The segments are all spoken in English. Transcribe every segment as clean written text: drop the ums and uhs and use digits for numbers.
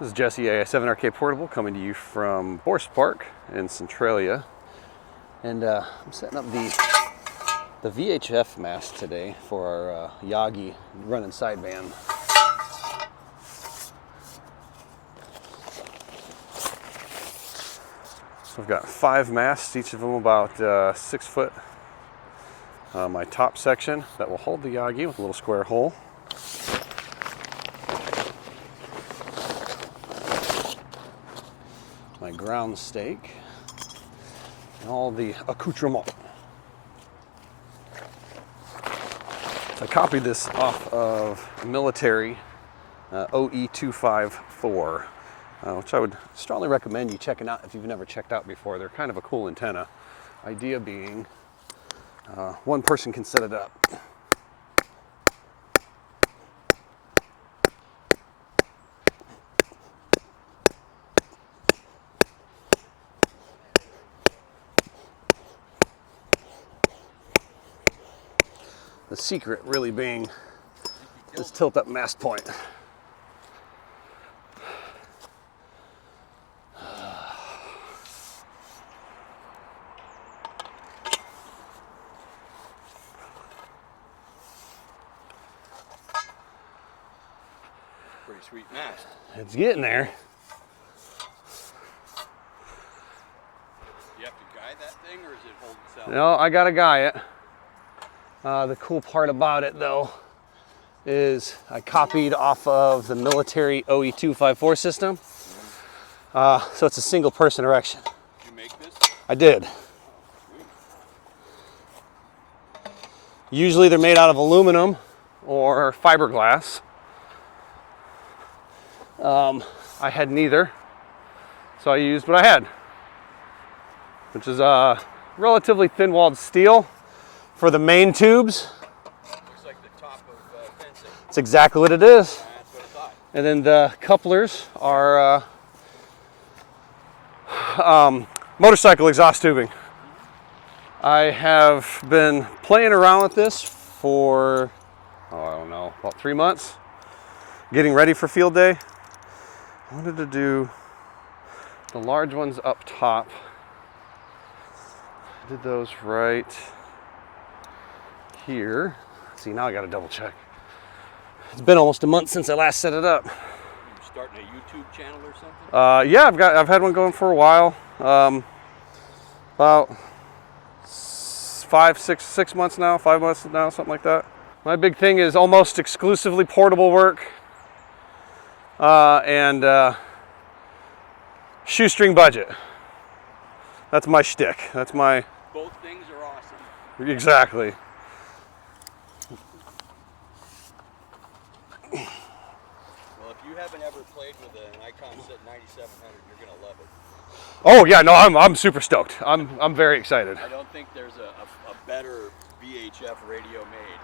This is Jesse, a 7RK Portable, coming to you from Forest Park in Centralia. And I'm setting up the VHF mast today for our Yagi running sideband. So I've got 5 masts, each of them about 6 foot. My top section that will hold the Yagi with a little square hole. My ground stake, and all the accoutrement. So I copied this off of military OE-254, which I would strongly recommend you checking out if you've never checked out before. They're kind of a cool antenna. Idea being, one person can set it up. The secret really being this tilt-up mast point. Pretty sweet mast. It's getting there. You have to guide that thing, or does it hold itself? No, I gotta guy it. The cool part about it, though, is I copied off of the military OE-254 system. So it's a single person erection. Did you make this? I did. Usually they're made out of aluminum or fiberglass. I had neither, so I used what I had, which is relatively thin-walled steel for the main tubes. Looks like the top of fencing. That's exactly what it is. That's what I thought. And then the couplers are motorcycle exhaust tubing. I have been playing around with this for, I don't know, about 3 months, getting ready for field day. I wanted to do the large ones up top. I did those right here. See, now I gotta double check. It's been almost a month since I last set it up. You're starting a YouTube channel or something? Yeah, I've had one going for a while. About 6 months now, 5 months now, something like that. My big thing is almost exclusively portable work and shoestring budget. That's my shtick. That's my. Both things are awesome. Exactly. Well, if you haven't ever played with an Icon Set 9700, you're gonna love it. Oh yeah, no, I'm super stoked. I'm very excited. I don't think there's a better VHF radio made.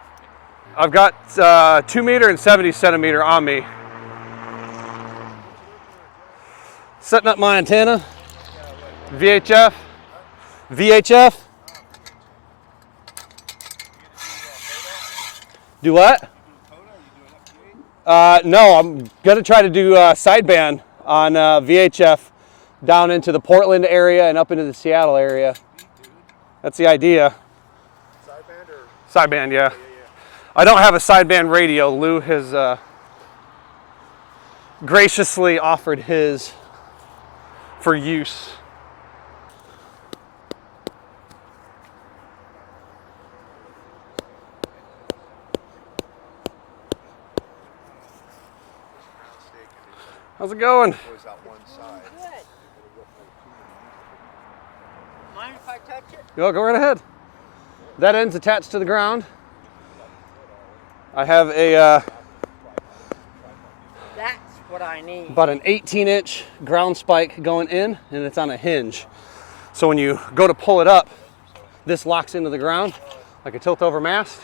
I've got 2 meter and 70 centimeter on me. Setting up my antenna. VHF. Do what? No, I'm gonna try to do sideband on VHF down into the Portland area and up into the Seattle area. That's the idea. Sideband or? Sideband, yeah. I don't have a sideband radio. Lou has graciously offered his for use. How's it going? Always out one side. Good. Mind if I touch it? Go right ahead. That end's attached to the ground. I have a That's what I need. about an 18-inch ground spike going in, and it's on a hinge. So when you go to pull it up, this locks into the ground like a tilt-over mast.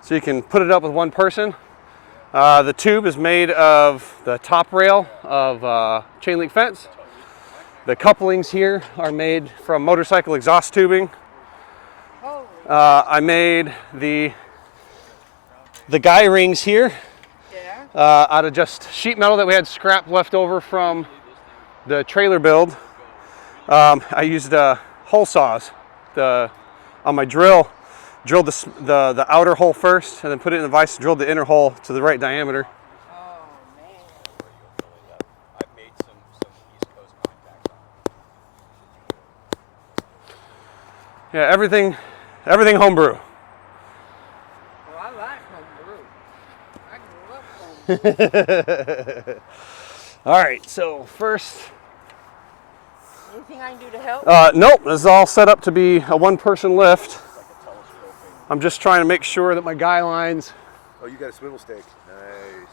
So you can put it up with one person. The tube is made of the top rail of chain link fence. The couplings here are made from motorcycle exhaust tubing. I made the guy rings here. Yeah. out of just sheet metal that we had scrap left over from the trailer build. I used hole saws on my drill. Drilled the outer hole first, and then put it in the vise. Drilled the inner hole to the right diameter. Oh, man. I've made some East Coast contacts on it. Yeah, everything homebrew. Well, I like homebrew. I grew up homebrew. All right, so first, Anything I can do to help? nope, this is all set up to be a one-person lift. I'm just trying to make sure that my guy lines. Oh, you got a swivel stake. Nice.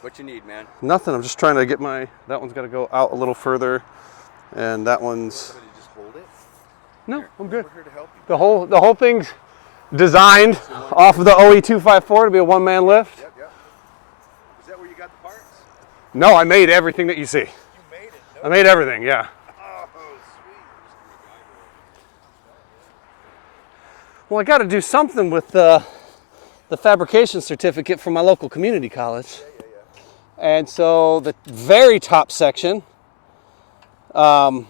What you need, man? Nothing. I'm just trying to get that one's got to go out a little further, and that one's. Somebody just hold it. No, I'm good. We're here to help you. The whole thing's designed off of the OE-254 to be a one-man lift. Yep, yep. Is that where you got the parts? No, I made everything that you see. You made it. No. I made everything. Yeah. Oh, sweet. Well, I got to do something with the fabrication certificate from my local community college. Yeah. And so the very top section, that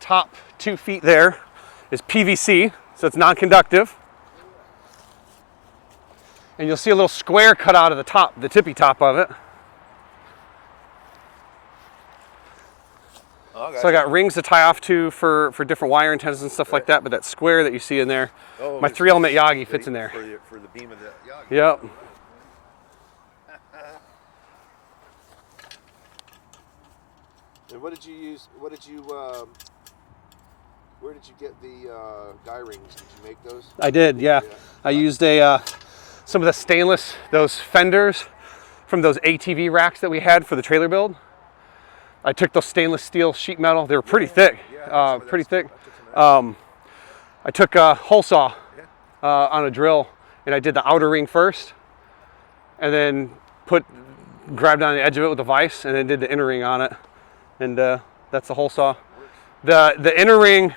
top 2 feet there, is PVC, so it's non-conductive. And you'll see a little square cut out of the top, the tippy top of it. Oh, So I got rings to tie off to for different wire antennas and stuff like that, but that square that you see in there, my 3-element Yagi fits in there. For the beam of the Yagi. Yep. And what did you use? Where did you get the guy rings? Did you make those? I did, yeah. I used some of the stainless, those fenders from those ATV racks that we had for the trailer build. I took those stainless steel sheet metal. They were pretty thick, pretty thick. I took a hole saw on a drill, and I did the outer ring first, and then grabbed on the edge of it with a vise, and then did the inner ring on it, and that's the hole saw. The inner ring,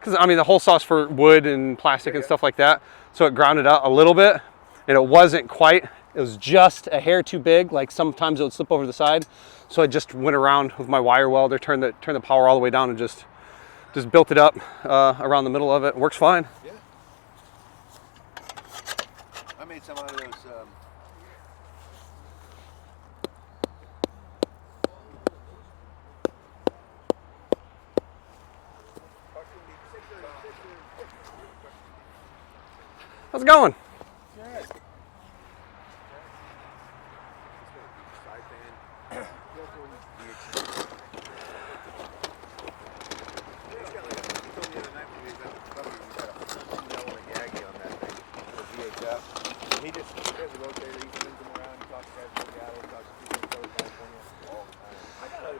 because I mean the hole saw's for wood and plastic and stuff like that, so it grounded out a little bit, and it wasn't quite. It was just a hair too big. Like sometimes it would slip over the side. So I just went around with my wire welder, turned the power all the way down, and just built it up around the middle of it. It works fine. Yeah. I made some out of those. How's it going?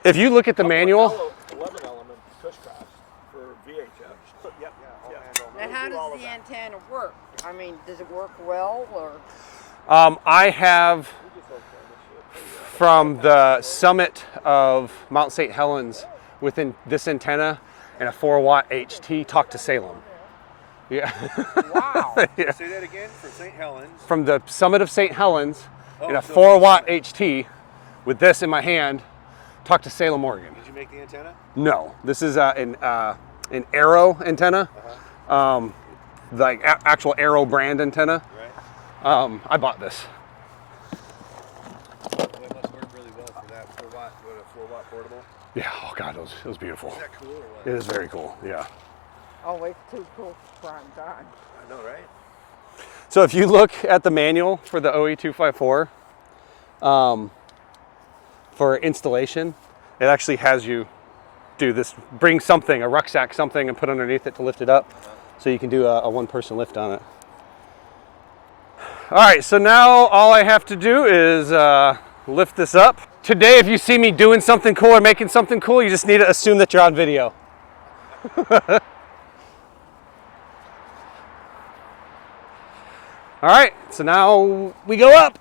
If you look at the manual, 11-element push craft for VHF. Yep. Now, how does the antenna work? I mean, does it work well, or? I have from the summit of Mount St. Helens within this antenna and a 4-watt HT talk to Salem. Yeah. Wow. Yeah. Say that again for St. Helens. From the summit of St. Helens and a so 4-watt HT with this in my hand, talk to Salem, Oregon. Did you make the antenna? No, this is an Arrow antenna, like actual Arrow brand antenna. Right. I bought this. Well, that must work really well for that 4-watt portable. Yeah. Oh God, it was beautiful. Is that cool or what? It is very cool. Yeah. Oh, it's too cool for prime time. I know, right? So if you look at the manual for the OE-254, for installation, it actually has you do this, bring something, a rucksack, something, and put underneath it to lift it up, so you can do a one-person lift on it. All right, so now all I have to do is lift this up. Today, if you see me doing something cool or making something cool, you just need to assume that you're on video. All right, so now we go up.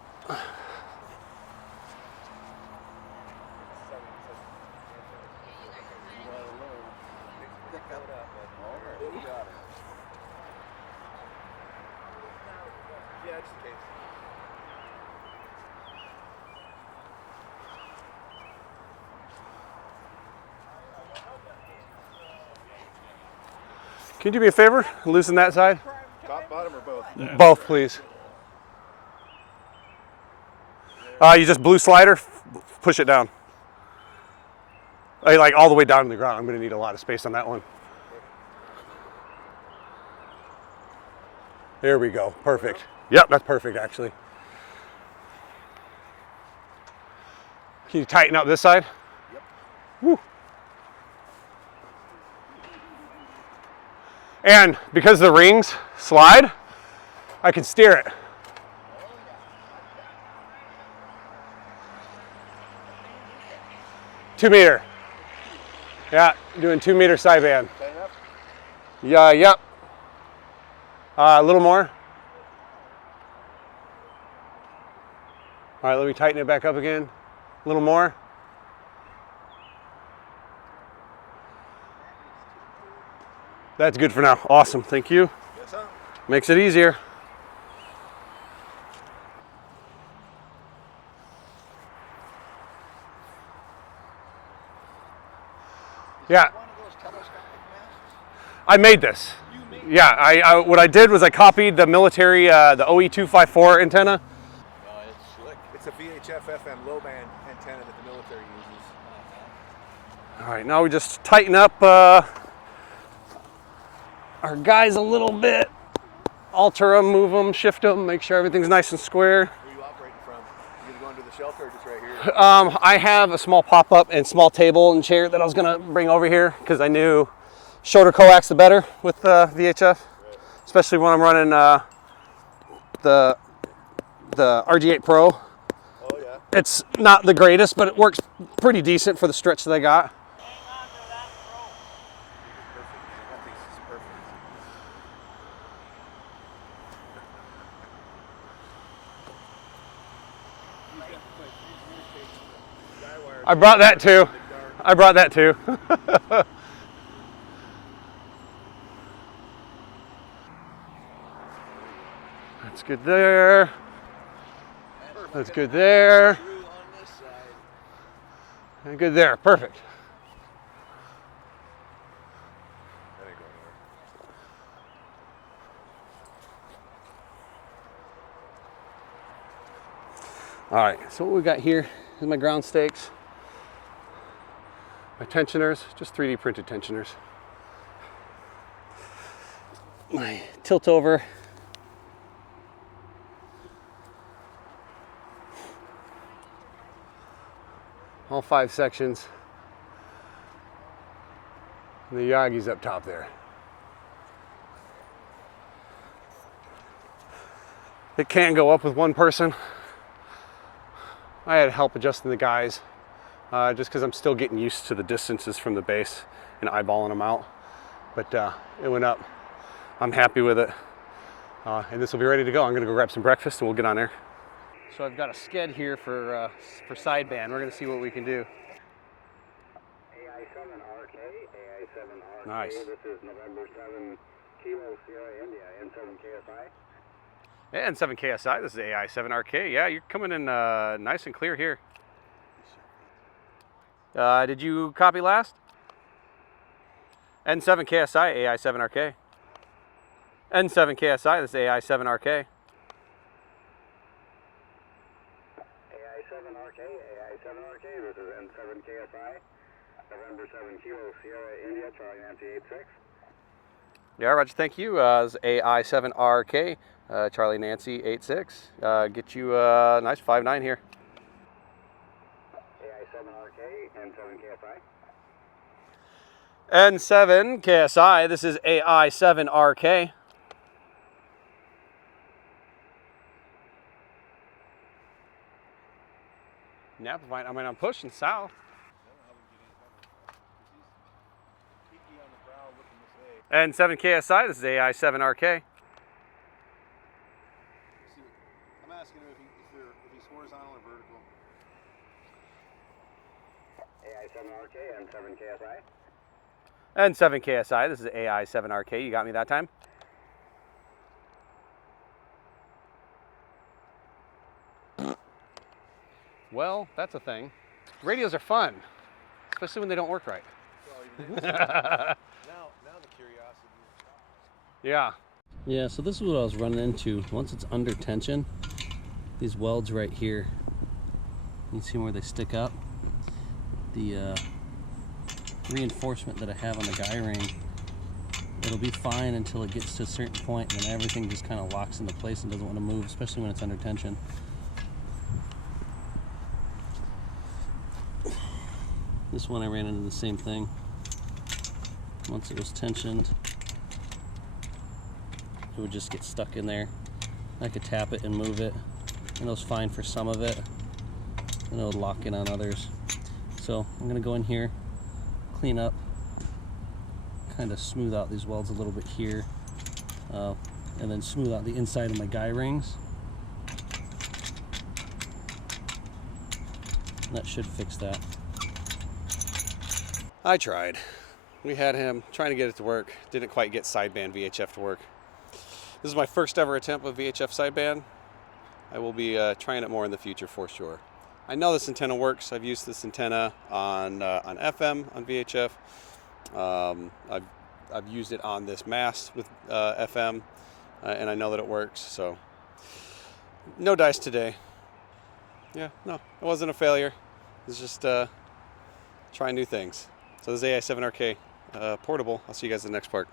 Can you do me a favor? Loosen that side? Top, bottom, or both? Both, please. You just blue slider, push it down. Like all the way down to the ground. I'm going to need a lot of space on that one. There we go. Perfect. Yep, that's perfect actually. Can you tighten up this side? Yep. Woo. And because the rings slide, I can steer it. Two-meter. Yeah, doing 2 meter sideband. Yeah, yep. A little more. All right, let me tighten it back up again. A little more. That's good for now. Awesome, thank you. Yes, sir. Makes it easier. Yeah. One of those telescopic masts? I made this. You made Yeah, I what I did was I copied the military, the OE-254 antenna. No, it's slick. It's a VHF FM low band antenna that the military uses. All right, now we just tighten up our guys a little bit. Alter them, move them, shift them, make sure everything's nice and square. Where are you operating from? You gonna go into the shelter or just right here? I have a small pop-up and small table and chair that I was gonna bring over here because I knew shorter coax the better with VHF, right. Especially when I'm running the RG8 Pro. Oh yeah. It's not the greatest, but it works pretty decent for the stretch that I got. I brought that too. I brought that too. That's good there. That's good there. And good there. Perfect. All right, so what we got here is my ground stakes, my tensioners, just 3D printed tensioners, my tilt over, all 5 sections, and the Yagi's up top there. It can go up with one person. I had help adjusting the guys just because I'm still getting used to the distances from the base and eyeballing them out. But it went up. I'm happy with it. And this will be ready to go. I'm going to go grab some breakfast and we'll get on there. So I've got a sked here for sideband. We're going to see what we can do. AI7RK, AI7RK. Nice. This is November 7 Kilo Sierra India, N7 KSI. Yeah, N7 KSI, this is AI7RK. Yeah, you're coming in nice and clear here. Did you copy last? N7 KSI, AI7RK. N7 KSI, this is AI7RK. AI7RK, AI7RK. This is N7 KSI, November 7 Kilo Sierra India, Charlie Nancy 86. Yeah, Roger, thank you. This is AI7RK. Charlie Nancy 86. Get you a nice 5.9 here. AI7RK, N7 KSI. N7 KSI, this is AI7RK. Napa Vine, I mean, I'm pushing south. N7 KSI, this is AI7RK. I'm asking him if he's horizontal or vertical. AI7RK, N7 KSI. N7 KSI, this is AI7RK. You got me that time? Well, that's a thing. Radios are fun, especially when they don't work right. Well, now the curiosity is Yeah. Yeah, so this is what I was running into. Once it's under tension, these welds right here, you see where they stick up? The reinforcement that I have on the guy ring, it'll be fine until it gets to a certain point, and then everything just kind of locks into place and doesn't want to move, especially when it's under tension. This one I ran into the same thing. Once it was tensioned, it would just get stuck in there. I could tap it and move it, and it was fine for some of it, and it would lock in on others. So I'm gonna go in here, clean up, kind of smooth out these welds a little bit here, and then smooth out the inside of my guy rings. And that should fix that. I tried. We had him trying to get it to work. Didn't quite get sideband VHF to work. This is my first ever attempt with VHF sideband. I will be trying it more in the future for sure. I know this antenna works. I've used this antenna on FM, on VHF. I've used it on this mast with FM, and I know that it works. So no dice today. Yeah, no, it wasn't a failure. It's just trying new things. So this is AI7RK portable. I'll see you guys in the next part.